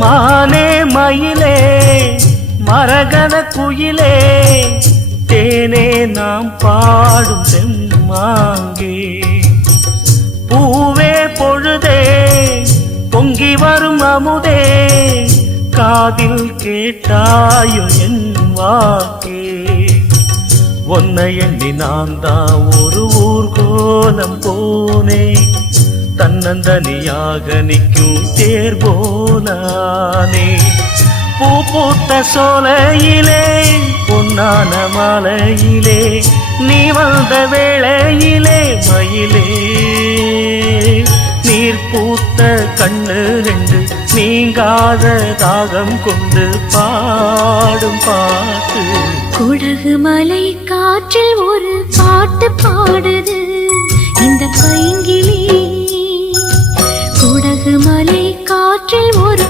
மானே மயிலே மரகத குயிலே தேனே நாம் பாடும் செம்மாங்கே பூவே பொழுதே பொங்கி வரும் அமுதே காதில் கேட்டாயோ என் வாக்கே உன்னை எண்ணி நான் தான் ஒரு ஊர்கோலம் போனே தன்னந்தனியாக நிற்கும் தேர் போலானே பூ பூத்த சோலையிலே பொன்னான மாலையிலே நீ வந்த வேளையிலே மயிலே நீர் பூத்த கண்ணு ரெண்டு நீங்காத தாகம் கொண்டு பாடும் பாட்டு குடகு மலை காற்றில் ஒரு பாட்டு பாடுது இந்த பைங்கிளி குடகு மலை காற்றில் ஒரு